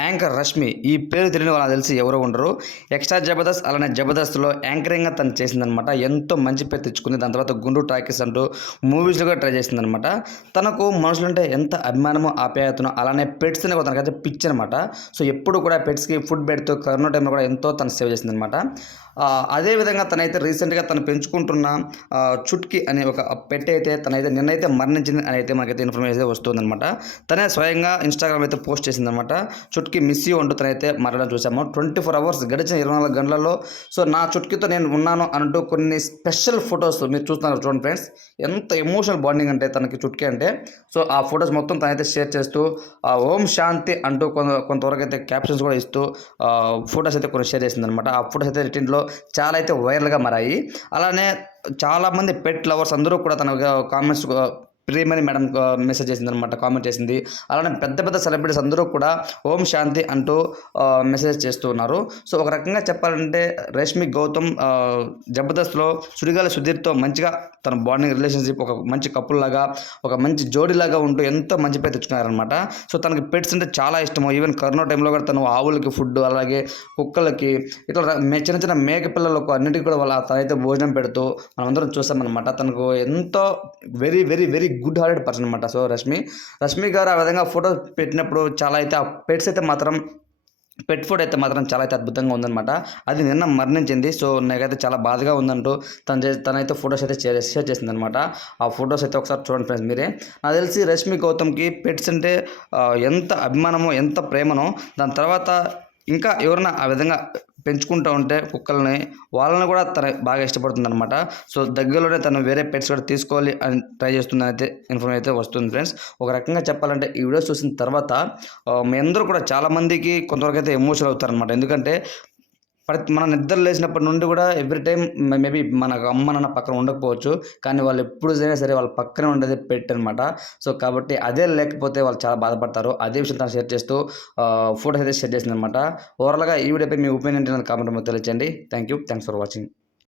Anchor Rashmi ఈ పేరు తెలియని వాళ్ళకి తెలిసి ఎవరో ఉండరు. ఎక్స్ట్రా జబర్దస్త్ అలానే జబర్దస్త్లో యాంకరింగ్గా తను చేసిందనమాట. ఎంతో మంచి పేరు తెచ్చుకుంది. దాని తర్వాత గుంటూరు టాకీస్ అంటూ మూవీస్లో కూడా ట్రై చేసిందనమాట. తనకు మనుషులంటే ఎంత అభిమానమో ఆప్యాయతనో అలానే పెట్స్ అని తనకైతే పిచ్చి అనమాట. సో ఎప్పుడు కూడా పెట్స్కి ఫుడ్ పెడుతూ కరోనా టైంలో కూడా ఎంతో తను సేవ్ చేసిందనమాట. అదేవిధంగా తనైతే రీసెంట్గా తను పెంచుకుంటున్న చుట్కీ అనే ఒక పెట్ అయితే తనైతే నిన్నైతే మరణించింది అని అయితే మనకైతే ఇన్ఫర్మేషన్ అయితే వస్తుందన్నమాట. తనే స్వయంగా ఇన్స్టాగ్రామ్ అయితే పోస్ట్ చేసిందనమాట. చుట్కీ మిస్ యూ అంటూ తనైతే మాట్లాడడం చూసాము. 24 అవర్స్ గడిచిన 24 గంటలలో సో నా చుట్కీతో నేను ఉన్నాను అంటూ కొన్ని స్పెషల్ ఫొటోస్ మీరు చూస్తున్నారు చూడండి ఫ్రెండ్స్. ఎంత ఎమోషనల్ బాండింగ్ అంటే తనకి చుట్కీ అంటే. సో ఆ ఫొటోస్ మొత్తం తనైతే షేర్ చేస్తూ ఓం శాంతి అంటూ కొంతవరకు అయితే క్యాప్షన్స్ కూడా ఇస్తూ ఫొటోస్ అయితే కొన్ని షేర్ చేసిందనమాట. ఆ ఫొటోస్ అయితే రిటర్న్లో చాలా అయితే వైరల్గా మారాయి. అలానే చాలామంది పెట్ లవర్స్ అందరూ కూడా తన కామెంట్స్ ప్రియమణి మేడం మెసేజ్ చేసిందనమాట, కామెంట్ చేసింది. అలానే పెద్ద పెద్ద సెలబ్రిటీస్ అందరూ కూడా ఓం శాంతి అంటూ మెసేజ్ చేస్తూ ఉన్నారు. సో ఒక రకంగా చెప్పాలంటే రష్మి గౌతమ్ జబర్దస్త్లో సుడిగాలి సుధీర్తో మంచిగా తన బాండింగ్ రిలేషన్షిప్ ఒక మంచి కపుల్ లాగా ఒక మంచి జోడీలాగా ఉంటూ ఎంతో మంచి పేరు తెచ్చుకున్నారనమాట. సో తనకి పెట్స్ అంటే చాలా ఇష్టము. ఈవెన్ కరోనా టైంలో కూడా తను ఆవులకి ఫుడ్ అలాగే కుక్కలకి ఇట్లా చిన్న చిన్న మేక పిల్లలకు అన్నిటికీ కూడా తనైతే భోజనం పెడుతూ మనమందరం చూసామన్నమాట. తనకు ఎంతో very very very good hearted person అనమాట. సో రష్మి గారు ఆ విధంగా ఫోటో పెట్టినప్పుడు చాలా అయితే ఆ పెట్స్ అయితే మాత్రం పెట్ ఫుడ్ అయితే మాత్రం చాలా అయితే అద్భుతంగా ఉందన్నమాట. అది నిన్న మరణించింది. సో నాకైతే చాలా బాధగా ఉందంటూ తనైతే ఫొటోస్ అయితే షేర్ చేసిందనమాట. ఆ ఫొటోస్ అయితే ఒకసారి చూడండి ఫ్రెండ్స్ మీరే. నాకు తెలిసి రష్మి గౌతమ్కి పెట్స్ అంటే ఎంత అభిమానమో ఎంత ప్రేమనో, దాని తర్వాత ఇంకా ఎవరైనా ఆ విధంగా పెంచుకుంటూ ఉంటే కుక్కల్ని వాళ్ళని కూడా తను బాగా ఇష్టపడుతుంది అనమాట. సో దగ్గరలోనే తను వేరే పెట్స్ కూడా తీసుకోవాలి అని ట్రై చేస్తుందని అయితే ఇన్ఫర్మేషన్ అయితే వస్తుంది ఫ్రెండ్స్. ఒక రకంగా చెప్పాలంటే ఈ వీడియోస్ చూసిన తర్వాత మీ అందరూ కూడా చాలామందికి కొంతవరకు అయితే ఎమోషనల్ అవుతారనమాట. ఎందుకంటే మనం నిద్ర లేచినప్పటి నుండి కూడా ఎవ్రీ టైం మేబీ మన అమ్మ నాన్న పక్కన ఉండకపోవచ్చు, కానీ వాళ్ళు ఎప్పుడు సరే వాళ్ళ పక్కనే ఉండేది పెట్ అనమాట. సో కాబట్టి అదే లేకపోతే వాళ్ళు చాలా బాధపడతారు. అదే విషయం తను షేర్ చేస్తూ ఫోటోస్ అయితే షేర్ చేసింది అనమాట. ఓవరాల్గా ఈ వీడియోపై మీ ఒపీనియన్ కామెంట్ తెలియజేయండి. Thanks for watching.